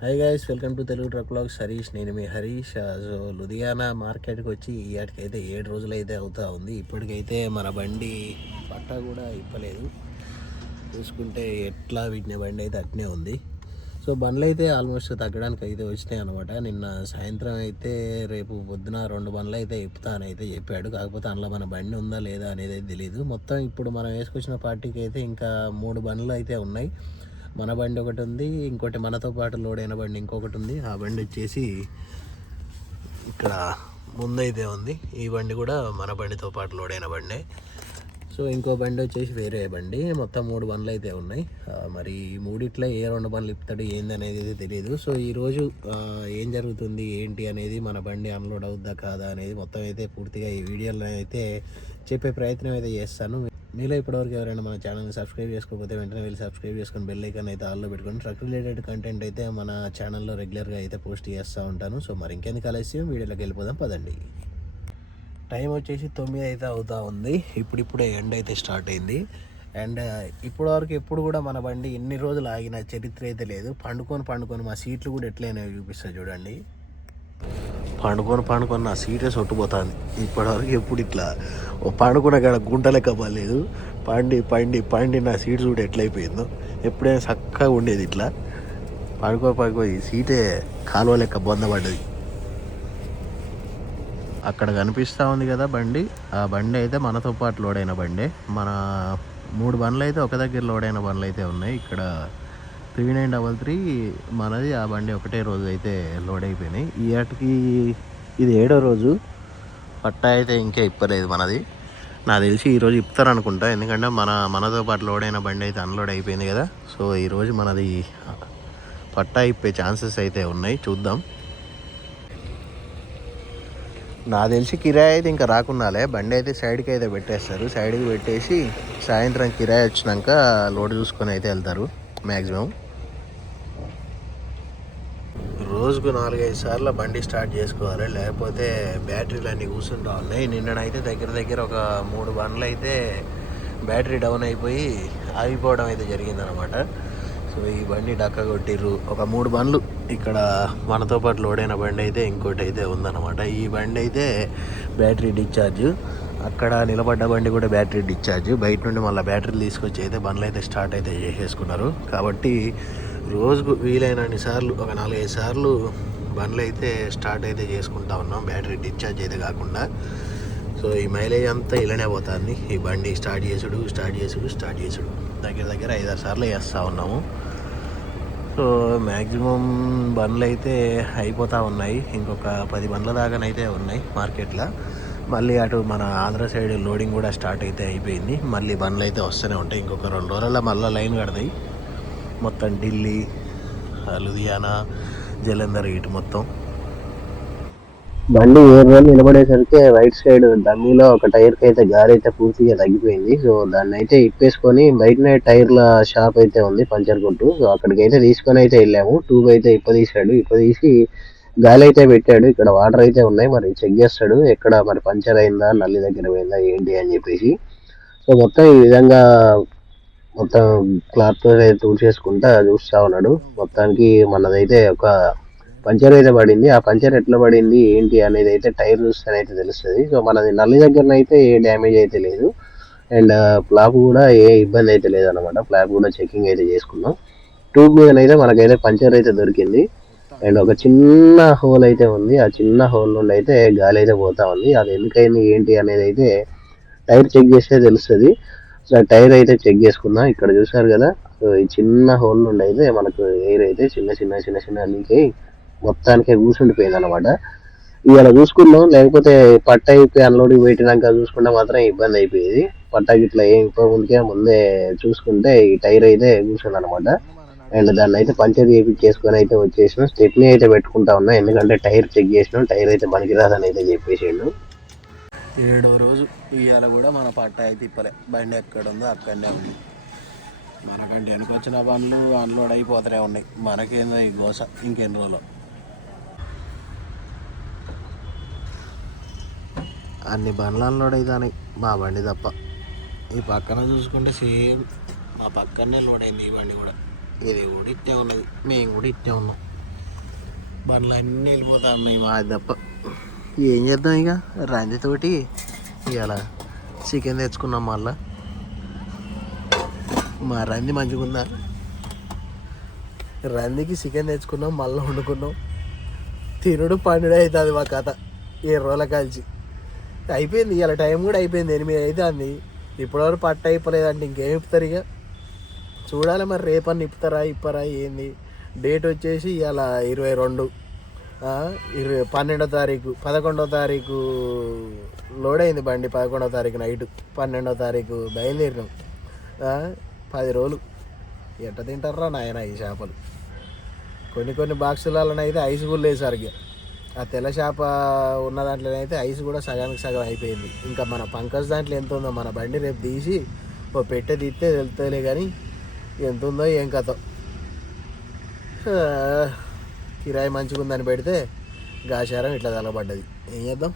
Hi guys, welcome to Telugu truck vlogs. Harish, నేను మీ Harish. So Ludhiana మార్కెట్కి వచ్చి ఇవాటికైతే 7 రోజులు అయితే అవుతా ఉంది. ఇప్పటికైతే మన బండి పట్టా కూడా ఇప్పలేదు. చూసుకుంటే ఎట్లా వీటిని బండి అయితే అట్నే ఉంది. సో బండ్లు అయితే ఆల్మోస్ట్ తగ్గడానికి అయితే వచ్చినాయి అనమాట. నిన్న సాయంత్రం అయితే రేపు పొద్దున 2 బండ్లు అయితే ఇప్పుతానైతే చెప్పాడు. కాకపోతే అందులో మన బండి ఉందా లేదా అనేది తెలియదు. మొత్తం ఇప్పుడు మనం వేసుకొచ్చిన పార్టీకి అయితే ఇంకా 3 బండ్లు అయితే ఉన్నాయి. మన బండి ఒకటి ఉంది, ఇంకోటి మనతో పాటు లోడ్ అయిన బండి ఇంకొకటి ఉంది. ఆ బండి వచ్చేసి ఇక్కడ ముందైతే ఉంది. ఈ బండి కూడా మన బండితో పాటు లోడ్ అయిన బండి. సో ఇంకో బండి వచ్చేసి వేరే బండి. మొత్తం 3 బండ్లు అయితే ఉన్నాయి. మరి ఈ మూడిట్లో ఏ 2 బండ్లు ఇప్పుతాడు ఏంది అనేది అయితే తెలియదు. సో ఈరోజు ఏం జరుగుతుంది ఏంటి అనేది, మన బండి అన్లోడ్ అవుద్దా కాదా అనేది మొత్తం అయితే పూర్తిగా ఈ వీడియోలో అయితే చెప్పే ప్రయత్నం అయితే చేస్తాను. మీలో ఇప్పటివరకు ఎవరైనా మన ఛానల్ని సబ్స్క్రైబ్ చేసుకోకపోతే వెంటనే వెళ్ళి సబ్స్క్రైబ్ చేసుకొని బెల్ ఐకాన్ అయితే ఆల్లో పెట్టుకొని ట్రక్ రిలేటెడ్ కంటెంట్ అయితే మన ఛానల్లో రెగ్యులర్గా అయితే పోస్ట్ చేస్తూ ఉంటాను. సో మరి ఇంకెందుకు ఆలస్యం, వీడియోలోకి వెళ్ళిపోదాం పదండి. టైం వచ్చేసి 9 అయితే అవుతా ఉంది. ఇప్పుడిప్పుడే ఎండ్ అయితే స్టార్ట్ అయింది. అండ్ ఇప్పటివరకు ఎప్పుడు కూడా మన బండి ఇన్ని రోజులు ఆగిన చరిత్ర అయితే లేదు. పండుకొని మా సీట్లు కూడా ఎట్లయినా చూపిస్తా చూడండి. పండుకొని నా సీటే సొట్టుపోతుంది. ఇప్పటివరకు ఎప్పుడు ఇట్లా పండుకున్న కాడ గుంట లెక్క పడలేదు. పండి నా సీట్ చూడు ఎట్లయిపోయిందో. ఎప్పుడైనా చక్కగా ఉండేది ఇట్లా పడుకో సీటే కాలువ లెక్క బొందపడ్డది. అక్కడ కనిపిస్తూ ఉంది కదా బండి. ఆ బండి అయితే మనతో పాటు లోడ్ అయిన బండి. మన 3 బండ్లు అయితే ఒక దగ్గర లోడ్ అయిన బండ్లు అయితే ఉన్నాయి. ఇక్కడ 3933 మనది. ఆ బండి ఒకటే రోజు అయితే లోడ్ అయిపోయినాయి. ఈ ఆటికి ఇది 7వ రోజు. పట్టా అయితే ఇంకా ఇప్పలేదు మనది. నాకు తెలిసి ఈరోజు ఇప్పుతారు అనుకుంటా. ఎందుకంటే మనతో పాటు లోడ్ అయిన బండి అయితే అన్లోడ్ అయిపోయింది కదా. సో ఈరోజు మనది పట్టా ఇప్పే ఛాన్సెస్ అయితే ఉన్నాయి. చూద్దాం. నాకు తెలిసి కిరాయి అయితే ఇంకా రాకున్నాలే. బండి అయితే సైడ్కి అయితే పెట్టేస్తారు. సైడ్కి పెట్టేసి సాయంత్రం కిరాయి వచ్చినాక లోడ్ చూసుకొని అయితే వెళ్తారు మ్యాక్సిమం. రోజుకు 4-5 సార్లు బండి స్టార్ట్ చేసుకోవాలి, లేకపోతే బ్యాటరీలు అన్నీ కూర్చుంటా ఉన్నాయి. నిన్ననైతే దగ్గర ఒక 3 బండ్లు అయితే బ్యాటరీ డౌన్ అయిపోయి ఆగిపోవడం అయితే జరిగిందనమాట. సో ఈ బండి డక్క కొట్టిర్రు. ఒక 3 బండ్లు ఇక్కడ మనతో పాటు లోడ్ అయిన బండి అయితే ఇంకోటి అయితే ఉందన్నమాట. ఈ బండి అయితే బ్యాటరీ డిశ్చార్జ్. అక్కడ నిలబడ్డ బండి కూడా బ్యాటరీ డిశ్చార్జ్. బయట నుండి మళ్ళీ బ్యాటరీలు తీసుకొచ్చి అయితే బండ్లు అయితే స్టార్ట్ అయితే చేసేసుకున్నారు. కాబట్టి రోజుకు వీలైనన్ని సార్లు ఒక 4-5 సార్లు బండ్లు అయితే స్టార్ట్ అయితే చేసుకుంటా ఉన్నాం, బ్యాటరీ డిశ్చార్జ్ అయితే కాకుండా. సో ఈ మైలేజ్ అంతా ఇలానే పోతుంది. ఈ బండి స్టార్ట్ చేసుడు దగ్గర 5-6 సార్లు చేస్తూ ఉన్నాము. సో మ్యాక్సిమం బండ్లు అయితే అయిపోతూ ఉన్నాయి. ఇంకొక 10 బండ్ల దాకానైతే ఉన్నాయి మార్కెట్లో. మళ్ళీ అటు మన ఆంధ్ర సైడ్ లోడింగ్ కూడా స్టార్ట్ అయితే అయిపోయింది. మళ్ళీ బండ్లు అయితే వస్తూనే ఉంటాయి. ఇంకొక 2 రోజుల్లో మళ్ళీ లైన్ కడతాయి. మొత్తం ఢిల్లీ, లుధియానా, జలంధర్ ఇటు మొత్తం. బండి 7 రోజులు నిలబడేసరికి రైట్ సైడ్ డమ్మీలో ఒక టైర్కి అయితే గాలి అయితే పూర్తిగా తగ్గిపోయింది. సో దాన్ని అయితే ఇప్పేసుకొని బయటనే టైర్ల షాప్ అయితే ఉంది, పంచర్ కొట్టు. సో అక్కడికి అయితే తీసుకొని అయితే వెళ్ళాము. ట్యూబ్ అయితే ఇప్పదీసి గాలి అయితే పెట్టాడు. ఇక్కడ వాటర్ అయితే ఉన్నాయి, మరి చెక్ చేస్తాడు ఎక్కడ మరి పంచర్ అయిందా, నల్లి దగ్గర పోయిందా ఏంటి అని చెప్పేసి. సో మొత్తం ఈ విధంగా మొత్తం క్లాత్తో తుడిచేసుకుంటా చూస్తూ ఉన్నాడు. మొత్తానికి మనదైతే ఒక పంచర్ అయితే పడింది. ఆ పంచర్ ఎట్లా పడింది ఏంటి అనేది అయితే టైర్ చూస్తేనైతే తెలుస్తుంది. సో మనది నల్లి దగ్గర అయితే ఏ డ్యామేజ్ అయితే లేదు. అండ్ ఫ్లాప్ కూడా ఏ ఇబ్బంది అయితే లేదనమాట. ఫ్లాప్ కూడా చెకింగ్ అయితే చేసుకున్నాం. ట్యూబ్ మీదనైతే మనకైతే పంచర్ అయితే దొరికింది. అండ్ ఒక చిన్న హోల్ అయితే ఉంది. ఆ చిన్న హోల్ నుండి అయితే గాలి అయితే పోతా ఉంది. అది ఎందుకైంది ఏంటి అనేది అయితే టైర్ చెక్ చేస్తే తెలుస్తుంది. సో టైర్ అయితే చెక్ చేసుకుందాం. ఇక్కడ చూసారు కదా, సో ఈ చిన్న హోల్ నుండి అయితే మనకు ఎయిర్ అయితే చిన్న లీక్ అయ్యి మొత్తానికి కూర్చుండిపోయింది అనమాట. ఇవాళ చూసుకున్నాం, లేకపోతే పట్ట అయిపోయి అన్లోడింగ్ పెట్టినాక చూసుకుంటే మాత్రం ఇబ్బంది అయిపోయేది. పట్టాకి ఇట్లా ఏం ముందే చూసుకుంటే ఈ టైర్ అయితే కూర్చుంది అనమాట. అండ్ దాన్ని అయితే పంచర్ చేసుకొని అయితే వచ్చేసినాం. స్టెప్నీ అయితే పెట్టుకుంటా ఉన్నా, ఎందుకంటే టైర్ చెక్ చేసినాం, టైర్ అయితే పనికిరాదని అయితే చెప్పేసిండు. 7వ రోజు. ఇవాళ కూడా మన పట్ట అయితే ఇప్పలే. బండి ఎక్కడ ఉందో అక్కడనే ఉంది. మనకంటే వెనుకొచ్చిన బండ్లు అన్లోడ్ అయిపోతూనే ఉన్నాయి. మనకేందో ఈ గోస ఇంకెన్ని రోజులు. అన్ని బండ్లు అన్లోడ్ అవుతాయి, మా బండి తప్ప. ఈ పక్కన చూసుకుంటే సేమ్ మా పక్కనే లోడ్ అయింది ఈ బండి కూడా. ఇది కూడా ఇట్టే ఉన్నది, మేము కూడా ఇట్టే ఉన్నాం. బండ్లు అన్నీ వెళ్ళిపోతా ఉన్నాయి మా తప్ప. ఏం చేద్దాం ఇక రందితోటి ఇవాళ చికెన్ తెచ్చుకున్నాం. మళ్ళా మా రంది మంచిగా ఉందా, రందికి చికెన్ తెచ్చుకున్నాం, మళ్ళీ వండుకున్నాం. తినుడు పండుడే అవుతుంది మా కథ. 7 రోజుల కలిసి అయిపోయింది. ఇవాళ టైం కూడా అయిపోయింది, 8 అయితే అంది. ఇప్పటివరకు పట్టు అయిపోలేదంటే ఇంకేం ఇప్పుతారు ఇక. చూడాలి మరి రేపన్న ఇప్పరా ఏంది. డేట్ వచ్చేసి ఇవాళ 22, 12వ తారీఖు, 11వ తారీఖు లోడ్ అయింది బండి. 11వ తారీఖు నైట్, 12వ తారీఖు బయలుదేరినాం. 10 రోజులు ఎట్ట తింటారా నాయన ఈ చేపలు. కొన్ని బాక్సులలోనైతే ఐస్ కూడా లేదు సరిగ్గా. ఆ తెల్ల చేప ఉన్న దాంట్లోనైతే ఐస్ కూడా సగానికి సగం అయిపోయింది. ఇంకా మన పంకజ్ దాంట్లో ఎంత ఉందో మన బండి రేపు తీసి ఓ పెట్టె తీస్తే వెళ్తలే కానీ ఎంత ఉందో ఏం కథ. కిరాయి మంచిగా ఉందని పెడితే గాచారం ఇట్లా తలబడ్డది. ఏం చేద్దాం,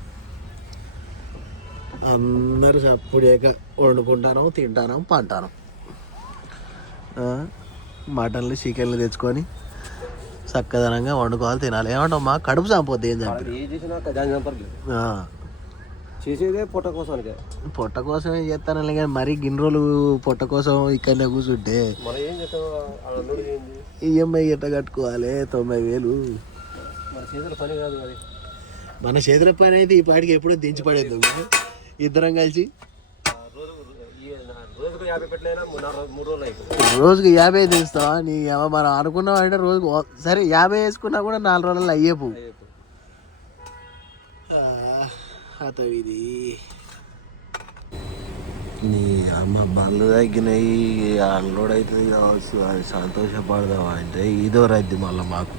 అందరూ చప్పుడేక వండుకుంటాను, తింటాను, పంటాను. మటన్లు చికెన్లు తెచ్చుకొని చక్కదనంగా వండుకోవాలి, తినాలి. ఏమంటావు మా కడుపు చంపొద్దు. ఏం చేసేదే పొట్ట కోసం. పొట్ట కోసం ఏం చేస్తాను కానీ మరీ గిన్ని రోజులు పొట్ట కోసం ఇక్కడనే కూర్చుంటే ఈఎంఐ ఎట్ట కట్టుకోవాలి 90,000. మన చేతుల పని అయితే ఈ పాటికి ఎప్పుడో దించి పడేద్దాం ఇద్దరం కలిసి. రోజుకి 50 తీస్తావా నీ? మనం అనుకున్నాం అంటే రోజుకు సరే 50 వేసుకున్నా కూడా 4 రోజుల్లో అయ్యేపు. ఇది నీ అమ్మ బండ్లు తగ్గినాయి, అన్లోడ్ అవుతుంది కావచ్చు, అది సంతోషపడదామా అంటే ఇదో రద్ది. మళ్ళీ మాకు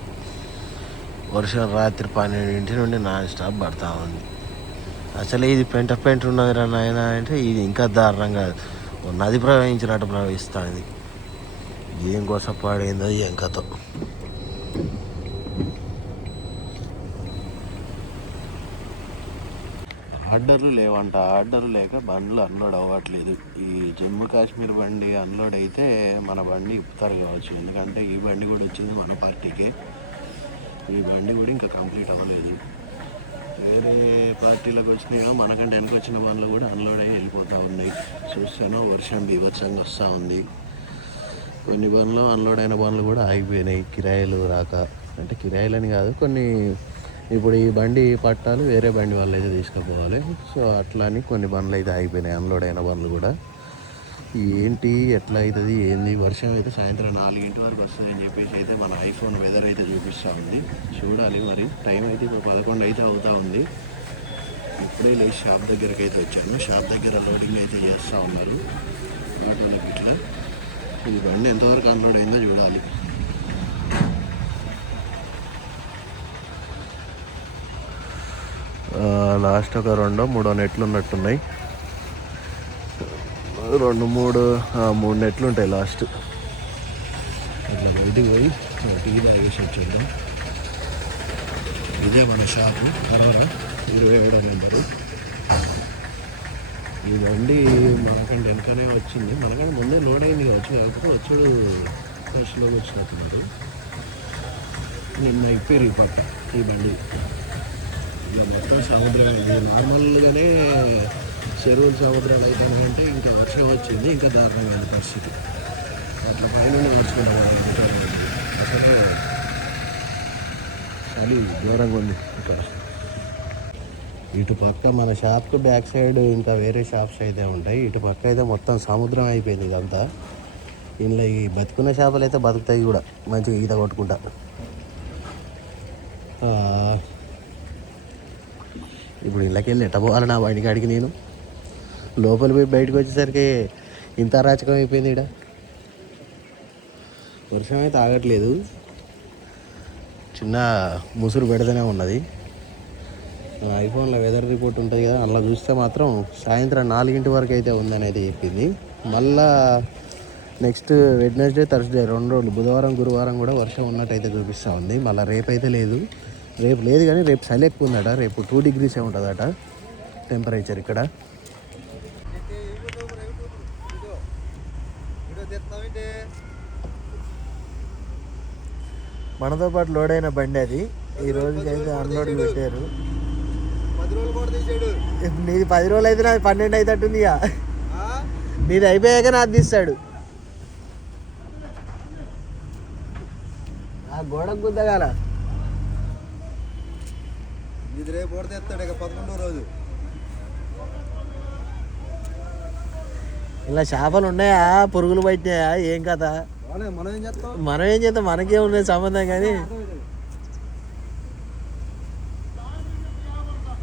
వర్షం రాత్రి 12 నుండి నాన్ స్టాప్ పడతా ఉంది. అసలు ఇది పెంట ఉన్నది రా నాయన అంటే ఇది ఇంకా దారుణంగా నది ప్రవహించినట్టు ప్రవహిస్తుంది. ఏం కోసం పాడైందో ఏం కథ. ఆర్డర్లు లేవంట. ఆర్డర్లు లేక బండ్లు అన్లోడ్ అవ్వట్లేదు. ఈ జమ్మూ కాశ్మీర్ బండి అన్లోడ్ అయితే మన బండి ఇప్పుతారు కావచ్చు. ఎందుకంటే ఈ బండి కూడా వచ్చింది మన పార్టీకి. ఈ బండి కూడా ఇంకా కంప్లీట్ అవ్వలేదు. వేరే పార్టీలకు వచ్చినాయో మనకంటే వెనక వచ్చిన బండ్లు కూడా అన్లోడ్ అయ్యి వెళ్ళిపోతూ ఉన్నాయి. చూస్తానో వర్షం బీభత్సంగా వస్తూ ఉంది. కొన్ని బండ్లు అన్లోడ్ అయిన బండ్లు కూడా ఆగిపోయినాయి కిరాయిలు రాక. అంటే కిరాయిలని కాదు, కొన్ని ఇప్పుడు ఈ బండి పట్టాలు వేరే బండి వాళ్ళు అయితే తీసుకుపోవాలి. సో అట్లా అని కొన్ని బండ్లు అయితే ఆగిపోయినాయి, అన్లోడ్ అయిన బండ్లు కూడా. ఏంటి ఎట్లా అవుతుంది ఏంది. వర్షం అయితే సాయంత్రం 4 వరకు వస్తుందని చెప్పేసి అయితే మన ఐఫోన్ వెదర్ అయితే చూపిస్తూ ఉంది. చూడాలి మరి. టైం అయితే ఇప్పుడు 11 అయితే అవుతూ ఉంది. ఇప్పుడే లేచి షాప్ దగ్గరికి అయితే వచ్చాను. షాప్ దగ్గర లోడింగ్ అయితే చేస్తూ ఉన్నారు ఆటోలకి ఇట్లా. ఈ బండి ఎంతవరకు అన్లోడ్ అయిందో చూడాలి. లాస్ట్ ఒక 2-3 నెట్లు ఉన్నట్టున్నాయి. 2-3 నెట్లు ఉంటాయి లాస్ట్. అట్లా బయటికి పోయి టీ తాగేసి వచ్చేద్దాం. ఇదే మన షాపు కరోనా 27వ నెంబరు. ఈ బండి మనకంటే వెనకనే వచ్చింది, మనకంటే ముందే లోడ్ అయింది కావచ్చు. కాకపోతే వచ్చాడు ఫస్ట్లోకి వచ్చినట్టున్నాడు. నిన్న అయిపోయారు ఈ పట్ట ఈ బండి. ఇక మొత్తం సముద్రం ఇది. నార్మల్గానే చెరువులు సముద్రాలు అయితే అంటే ఇంకా వర్షం వచ్చింది, ఇంకా దారుణంగా పరిస్థితి. అట్లా పైన నడుచుకుంటాం. అసలు చలి ఘోరంగా ఉంది ఇక్కడ. ఇటు పక్క మన షాప్కు బ్యాక్ సైడ్ ఇంకా వేరే షాప్స్ అయితే ఉంటాయి. ఇటు పక్క అయితే మొత్తం సముద్రం అయిపోయింది ఇదంతా. ఇందులో ఈ బతుకున్న చేపలు అయితే బతుకుతాయి కూడా మంచిగా ఈత కొట్టుకుంటా. ఇప్పుడు ఇళ్ళకి వెళ్ళి ఎట్ట పోవాలి నా బండి కాడికి? నేను లోపల పోయి బయటకు వచ్చేసరికి ఇంత అరాచకం అయిపోయింది ఇక్కడ. వర్షం అయితే ఆగట్లేదు, చిన్న ముసురు పెడతానే ఉన్నది. ఐఫోన్లో వెదర్ రిపోర్ట్ ఉంటుంది కదా, అలా చూస్తే మాత్రం సాయంత్రం 4 వరకు అయితే ఉందని అయితే చెప్పింది. మళ్ళా నెక్స్ట్ వెడ్నెస్డే థర్స్డే 2 రోజులు బుధవారం గురువారం కూడా వర్షం ఉన్నట్టయితే చూపిస్తూ ఉంది. మళ్ళీ రేపైతే లేదు. రేపు లేదు కానీ రేపు చలి ఎక్కువ ఉందట. రేపు 2 degrees ఉంటుందట టెంపరేచర్ ఇక్కడ. మనతో పాటు లోడ్ అయిన బండి అది. ఈ రోజుకైతే అన్లోడ్కి పెట్టారు. 10 రోజులు కూడా తీసాడు. నీది 10 రోజులు అయితే నాది 12 అవుతట్టుంది. ఇక నీది అయిపోయాక నాది తీస్తాడు. ఆ గోడకు గుద్దగాల ఇది రేపు కూడా తెస్తాడు ఇక 11వ రోజు. ఇలా చేపలు ఉన్నాయా, పురుగులు పట్టినాయా, ఏం కథ? మనం ఏం చేస్తాం, మనకేం ఉన్నది సంబంధం. కానీ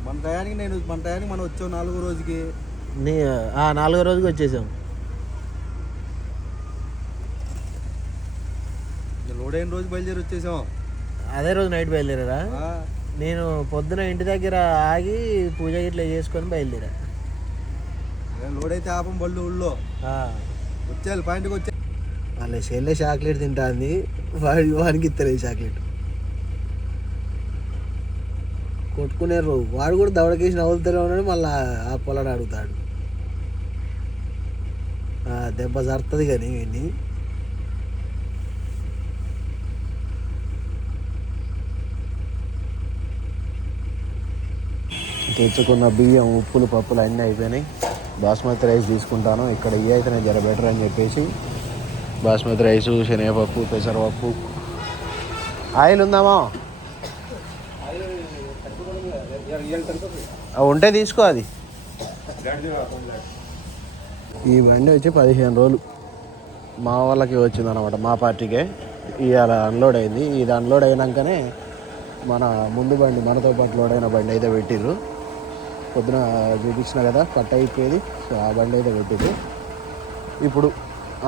మన టయానికి మనం వచ్చాం 4వ రోజుకి. 4వ రోజుకి వచ్చేసాం. లోడ్ అయిన రోజు బయలుదేరి వచ్చేసాం. అదే రోజు నైట్ బయలుదేరారా? నేను పొద్దున ఇంటి దగ్గర ఆగి పూజ గిట్లా చేసుకొని బయలుదేరా. లోడ్ అయితే ఆపం బళ్ళు ఊళ్ళో వచ్చేయాలి, పాయింట్కి వచ్చే. వాళ్ళ చెల్లె చాక్లెట్ తింటుంది, వాడికి ఇస్తలేదు చాక్లెట్. కొట్టుకునేరు. వాడు కూడా దవడకేసి నవ్వుతూనే ఉన్నాడు. మళ్ళీ ఆ పొలాన్ని అడుగుతాడు. దెబ్బ జరుగుతుంది కానీ వీడిని. తెచ్చుకున్న బియ్యం, ఉప్పులు, పప్పులు అన్నీ అయిపోయినాయి. బాస్మతి రైస్ తీసుకుంటాను. ఇక్కడ ఇవి అయితే నేను జర బెటర్ అని చెప్పేసి బాస్మతి రైసు, శనగపప్పు, పెసరపప్పు. ఆయిల్ ఉందామా? ఉంటే తీసుకో. అది ఈ బండి వచ్చి 15 రోజులు మా వాళ్ళకి వచ్చింది అనమాట, మా పార్టీకే. ఇవాళ అన్లోడ్ అయింది. ఇది అన్లోడ్ అయినాకనే మన ముందు బండి, మనతో పాటు లోడ్ అయిన బండి అయితే పెట్టిర్రు. పొద్దున చూపించిన కదా కట్ అయిపోయేది. సో ఆ బండి అయితే పెట్టింది. ఇప్పుడు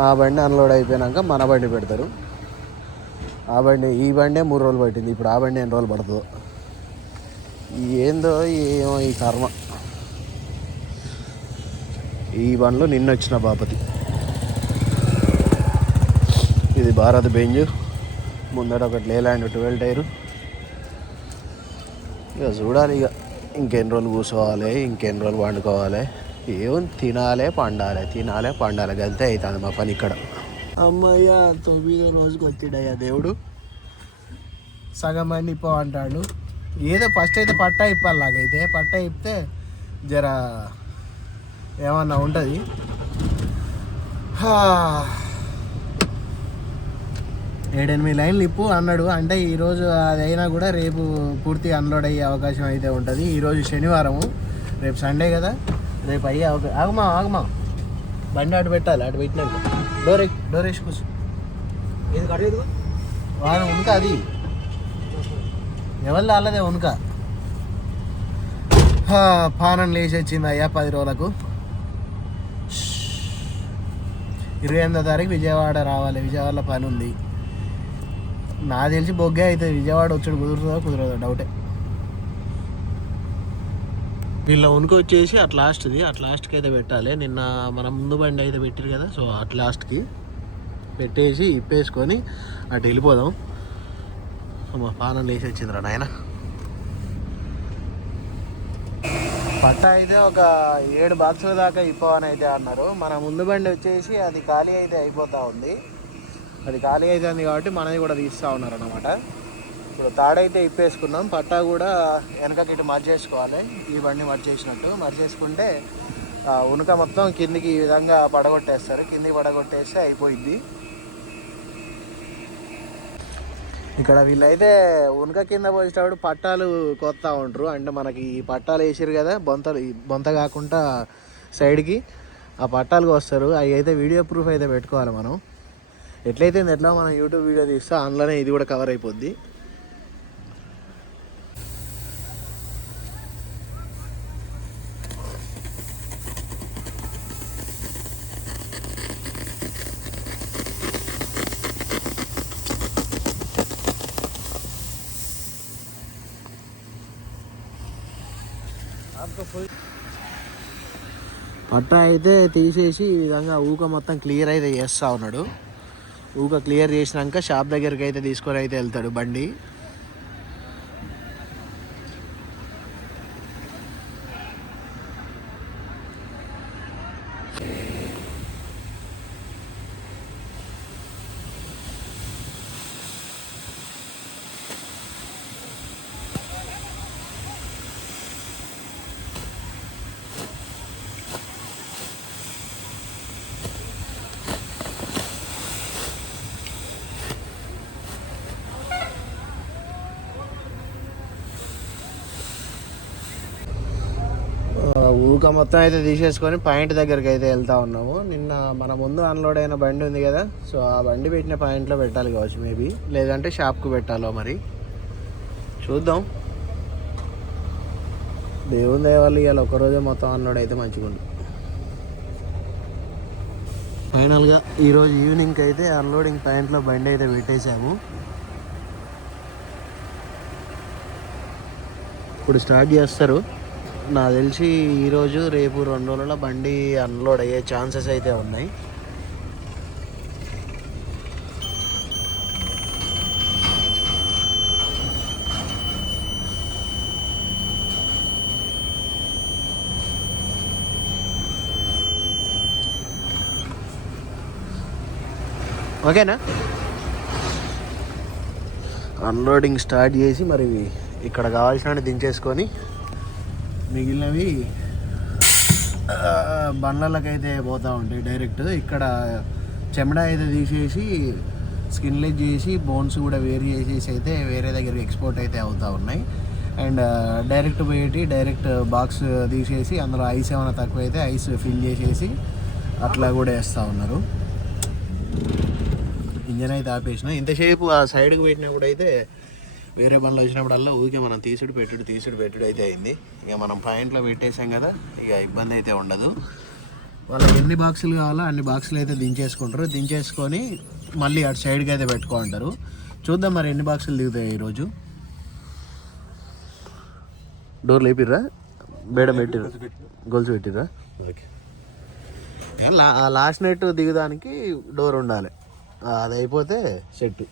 ఆ బండి అన్లోడ్ అయిపోయాక మన బండి పెడతారు. ఈ బండే 3 రోజులు పట్టింది. ఇప్పుడు ఆ బండి ఎన్ని రోజులు పడుతుందో ఏందో ఏమో ఈ కర్మ. ఈ బండ్లు నిన్న వచ్చిన బాపతి. ఇది భారత్ బెంజ్. ముందర ఒకటి లేలాండ్ 12 టైరు. ఇక చూడాలి. ఇక ఇంకెన్ని రోజులు కూర్చోవాలి, ఇంకెన్ని రోజులు వండుకోవాలి. ఏం తినాలి పండాలి గంతే అవుతుంది మా పని ఇక్కడ. అమ్మయ్య 9వ రోజుకి వచ్చిండయ్యా దేవుడు. సగం మంది ఇప్ప అంటాడు. ఏదో ఫస్ట్ అయితే పట్టా ఇప్పాలి. నాకైతే పట్టా ఇప్పితే జర ఏమన్నా ఉంటుంది. 7-8 లైన్లు ఇప్పు అన్నాడు. అంటే ఈరోజు అది అయినా కూడా రేపు పూర్తి అన్లోడ్ అయ్యే అవకాశం అయితే ఉంటుంది. ఈరోజు శనివారము, రేపు సండే కదా. రేపు అయ్యే ఆగమా బండి అటు పెట్టాలి. అటు పెట్టినాక డోర్ వేసి కూర్చో. ఏది కట్టలేదు వాడు ఉనక. అది ఎవరిది వాళ్ళదే ఉనక. పానం లేచి వచ్చింది అయ్యా 10 రోజులకు. 28వ తారీఖు విజయవాడ రావాలి. విజయవాడలో పని ఉంది. నాకు తెలిసి బొగ్గే అవుతుంది. విజయవాడ వచ్చాడు కుదరదో డౌటే. వీళ్ళ ఉనికి వచ్చేసి అట్ లాస్ట్కి అయితే పెట్టాలి. నిన్న మన ముందు బండి అయితే పెట్టారు కదా. సో అట్ లాస్ట్కి పెట్టేసి ఇప్పేసుకొని అటు వెళ్ళిపోదాం. మా పానం లేచి వచ్చిందిరా నాయన. పట్టా అయితే ఒక 7 బాక్సుల దాకా ఇప్పవని అయితే అన్నారు. మన ముందు బండి వచ్చేసి అది ఖాళీ అయితే అయిపోతూ ఉంది. అది ఖాళీ అవుతుంది కాబట్టి మనది కూడా తీస్తూ ఉన్నారు అన్నమాట. ఇప్పుడు తాడైతే ఇప్పేసుకున్నాం. పట్టా కూడా వెనకకి ఇటు మర్చేసుకోవాలి. ఈ బండి మర్చేసుకుంటే ఉనక మొత్తం కిందికి ఈ విధంగా పడగొట్టేస్తారు. కిందికి పడగొట్టేస్తే అయిపోయింది. ఇక్కడ వీళ్ళైతే ఉనక కింద పోసేటప్పుడు పట్టాలు కొత్తా ఉంటారు. అంటే మనకి ఈ పట్టాలు వేసారు కదా, బొంత కాకుండా సైడ్కి ఆ పట్టాలకు వస్తారు. అవి అయితే వీడియో ప్రూఫ్ అయితే పెట్టుకోవాలి మనం. ఎట్లా మనం యూట్యూబ్ వీడియో తీస్తే అందులోనే ఇది కూడా కవర్ అయిపోద్ది. పట్టా అయితే తీసేసి ఈ విధంగా ఊక మొత్తం క్లియర్ అయితే చేస్తూ ఉన్నాడు. ఊక క్లియర్ చేసినాక షాప్ దగ్గరికి అయితే తీసుకొని అయితే వెళ్తాడు బండి. ఊక మొత్తం అయితే తీసేసుకొని పాయింట్ దగ్గరికి అయితే వెళ్తా ఉన్నాము. నిన్న మన ముందు అన్లోడ్ అయిన బండి ఉంది కదా, సో ఆ బండి పెట్టిన పాయింట్లో పెట్టాలి కావచ్చు మేబీ, లేదంటే షాప్కు పెట్టాలో మరి చూద్దాం. దేవుని దయ వల్ల ఇవాళ ఒకరోజే మొత్తం అన్లోడ్ అయితే మంచిగా ఉంది. ఫైనల్గా ఈరోజు ఈవినింగ్కి అయితే అన్లోడింగ్ పాయింట్లో బండి అయితే పెట్టేశాము. ఇప్పుడు స్టార్ట్ చేస్తారు. నాకు తెలిసి ఈరోజు రేపు 2 రోజుల బండి అన్లోడ్ అయ్యే ఛాన్సెస్ అయితే ఉన్నాయి. ఓకేనా, అన్లోడింగ్ స్టార్ట్ చేసి మరి ఇక్కడ కావాల్సినవి దించేసుకొని మిగిలినవి బండ్లకైతే పోతూ ఉంటాయి డైరెక్ట్. ఇక్కడ చెమడ అయితే తీసేసి స్కిన్లెస్ చేసి బోన్స్ కూడా వేరు చేసేసి అయితే వేరే దగ్గరికి ఎక్స్పోర్ట్ అయితే అవుతూ ఉన్నాయి. అండ్ డైరెక్ట్ పోయేటి డైరెక్ట్ బాక్స్ తీసేసి అందులో ఐస్ ఏమైనా తక్కువ అయితే ఐస్ ఫిల్ చేసేసి అట్లా కూడా వేస్తూ ఉన్నారు. ఇంజన్ అయితే ఆపేసిన. ఇంతసేపు ఆ సైడ్కి పెట్టినప్పుడు అయితే వేరే బండ్లు వచ్చినప్పుడల్లా ఊరికే మనం తీసుడు పెట్టుడు అయితే అయింది. ఇక మనం పాయింట్లో పెట్టేసాం కదా, ఇక ఇబ్బంది అయితే ఉండదు. వాళ్ళకి ఎన్ని బాక్సులు కావాలో అన్ని బాక్సులు అయితే దించేసుకుంటారు. దించేసుకొని మళ్ళీ అటు సైడ్కి అయితే పెట్టుకుంటారు. చూద్దాం మరి ఎన్ని బాక్సులు దిగుతాయి ఈరోజు. డోర్ లేపిర్రా, బేడ పెట్టిర్రా, గొలుసు పెట్టిర్రా. ఓకే, లాస్ట్ నైట్ దిగడానికి డోర్ ఉండాలి, అది అయిపోతే సెట్.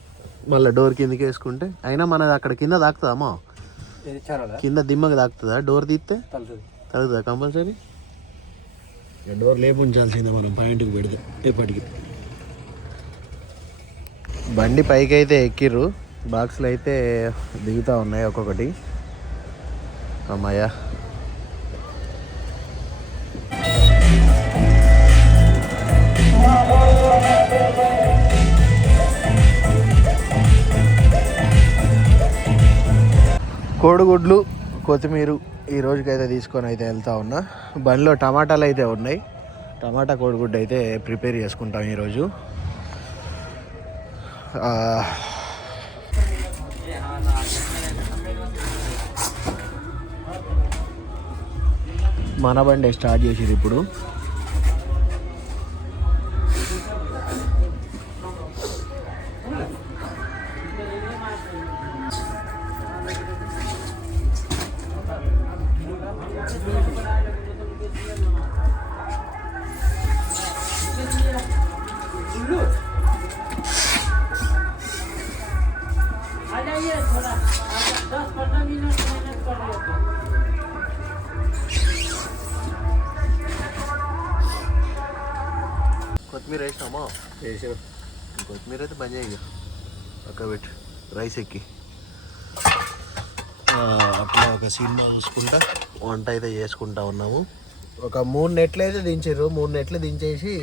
మళ్ళీ డోర్ కిందకి వేసుకుంటే అయినా మనది అక్కడ కింద తాకుతుందమ్మా, కింద దిమ్మకి తాకుతుందా? డోర్ తీస్తే తగ్గుతుందా కంపల్సరీ? డోర్ లేపు ఉంచాల్సిందే మనం పాయింట్కి పెడితే ఎప్పటికి. బండి పైకి అయితే ఎక్కిర్రు, బాక్సులు అయితే దిగుతూ ఉన్నాయి ఒక్కొక్కటి. అమ్మాయ్యా, కోడిగుడ్లు కొత్తిమీర ఈ రోజుకైతే తీసుకొని అయితే వెళ్తా ఉన్నా. బండిలో టమాటాలు అయితే ఉన్నాయి, టమాటా కోడిగుడ్డు అయితే ప్రిపేర్ చేసుకుంటాం ఈరోజు. మన బండి స్టార్ట్ చేసేది ఇప్పుడు. కొత్తిమీర వేసినామా? వేసా. కొత్తిమీర అయితే బంద్ చేయ, పక్క పెట్టి రైస్ ఎక్కి అట్లా ఒక సినిమా చూసుకుంటా వంట అయితే చేసుకుంటా ఉన్నాము. ఒక 3 నెట్లు అయితే దించారు. 3 నెట్లు దించేసి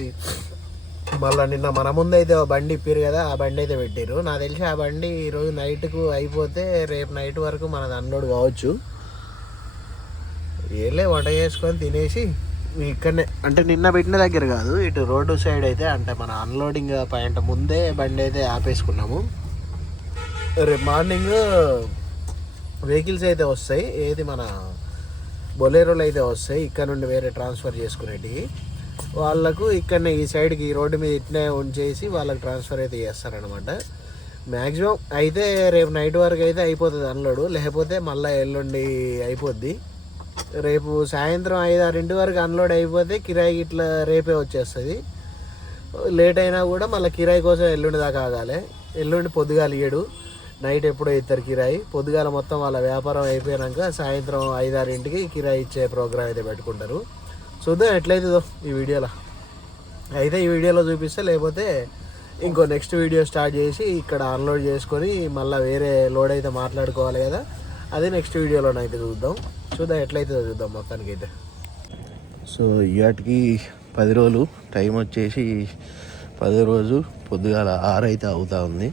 మళ్ళీ నిన్న మన ముందు అయితే బండి ఇప్పారు కదా, ఆ బండి అయితే పెట్టారు. నాకు తెలిసి ఆ బండి ఈరోజు నైట్కు అయిపోతే రేపు నైట్ వరకు మనది అన్లోడ్ కావచ్చు. ఏలే వంట చేసుకొని తినేసి ఇక్కడనే, అంటే నిన్న పెట్టిన దగ్గర కాదు, ఇటు రోడ్డు సైడ్ అయితే, అంటే మన అన్లోడింగ్ పాయింట్ ముందే బండి అయితే ఆపేసుకున్నాము. రేపు మార్నింగ్ వెహికల్స్ అయితే వస్తాయి, ఏది మన బొలేరోలు అయితే వస్తాయి ఇక్కడ నుండి వేరే ట్రాన్స్ఫర్ చేసుకునేటివి. వాళ్ళకు ఇక్కడనే ఈ సైడ్కి ఈ రోడ్డు మీద ఇట్నే ఉంచేసి వాళ్ళకి ట్రాన్స్ఫర్ అయితే చేస్తారనమాట. మ్యాక్సిమం అయితే రేపు నైట్ వరకు అయితే అయిపోతుంది అన్లోడ్, లేకపోతే మళ్ళీ ఎల్లుండి అయిపోద్ది. రేపు సాయంత్రం 5-6 వరకు అన్లోడ్ అయిపోతే కిరాయి ఇట్లా రేపే వచ్చేస్తుంది. లేట్ అయినా కూడా మళ్ళీ కిరాయి కోసం ఎల్లుండి దాకా ఆగాలి. ఎల్లుండి పొద్దుగాల 7, నైట్ ఎప్పుడో ఇస్తారు కిరాయి. పొద్దుగాల మొత్తం వాళ్ళ వ్యాపారం అయిపోయాక సాయంత్రం 5-6 కిరాయి ఇచ్చే ప్రోగ్రామ్ అయితే పెట్టుకుంటారు. చూద్దాం ఎట్లయితుందో ఈ వీడియోలో. అయితే ఈ వీడియోలో చూపిస్తే, లేకపోతే ఇంకో నెక్స్ట్ వీడియో స్టార్ట్ చేసి ఇక్కడ అన్లోడ్ చేసుకొని మళ్ళీ వేరే లోడ్ అయితే మాట్లాడుకోవాలి కదా, అది నెక్స్ట్ వీడియోలోనైతే చూద్దాం ఎట్లయితే చూద్దాం మొత్తానికి అయితే. సో ఇవాటికి 10 రోజులు, టైం వచ్చేసి 10 రోజు పొద్దుగాల 6 అయితే అవుతా ఉంది.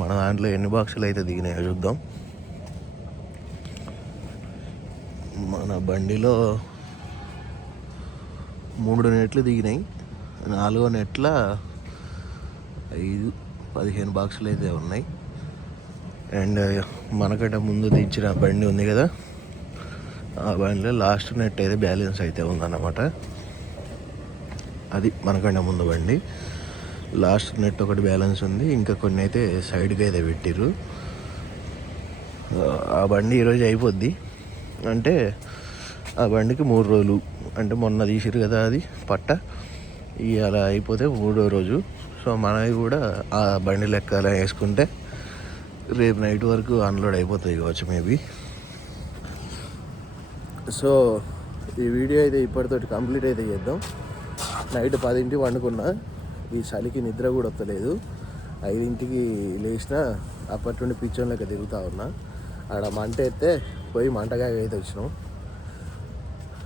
మన దాంట్లో ఎన్ని బాక్సులు అయితే దిగినాయో చూద్దాం. మన బండిలో 3 నెట్లు దిగినాయి. 4వ నెట్ల 15 బాక్సులు అయితే ఉన్నాయి. అండ్ మనకంటే ముందు దించిన బండి ఉంది కదా, ఆ బండిలో లాస్ట్ నెట్ అయితే బ్యాలెన్స్ అయితే ఉందన్నమాట. అది మనకంటే ముందు బండి. లాస్ట్ నెట్ ఒకటి బ్యాలెన్స్ ఉంది, ఇంకా కొన్ని అయితే సైడ్కి అయితే పెట్టిర్రు. ఆ బండి ఈరోజు అయిపోద్ది. అంటే ఆ బండికి 3 రోజులు, అంటే మొన్న తీసిరు కదా అది పట్ట, అలా అయిపోతే 3వ రోజు. సో మనది కూడా ఆ బండి లెక్కలా వేసుకుంటే రేపు నైట్ వరకు అన్లోడ్ అయిపోతుంది కావచ్చు మేబీ. సో ఈ వీడియో అయితే ఇప్పటితోటి కంప్లీట్ అయితే చేద్దాం. నైట్ 10ంటికి వండుకున్నా, ఈ చలికి నిద్ర కూడా వస్తలేదు. 5ంటికి లేచిన, అప్పటి నుండి పిచ్చోన్ లెక్క తిరుగుతూ ఉన్నా. ఆడ మంట ఎత్తే పోయి మంటకాయ అయితే వచ్చినాం.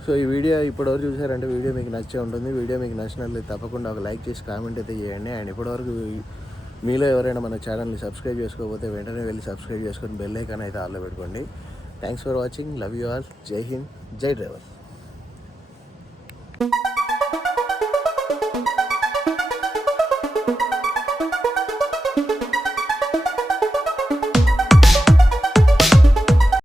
సో ఈ వీడియో ఇప్పటివరకు చూసారంటే వీడియో మీకు నచ్చే ఉంటుంది. వీడియో మీకు నచ్చినట్లయితే తప్పకుండా ఒక లైక్ చేసి కామెంట్ అయితే చేయండి. అండ్ ఇప్పటివరకు మీలో ఎవరైనా మన ఛానల్ని సబ్స్క్రైబ్ చేసుకోకపోతే వెంటనే వెళ్ళి సబ్స్క్రైబ్ చేసుకొని బెల్ ఐకాన్ అయితే ఆన్లో పెట్టుకోండి. Thanks for watching. Love you all. జై హింద్, జై డ్రైవర్.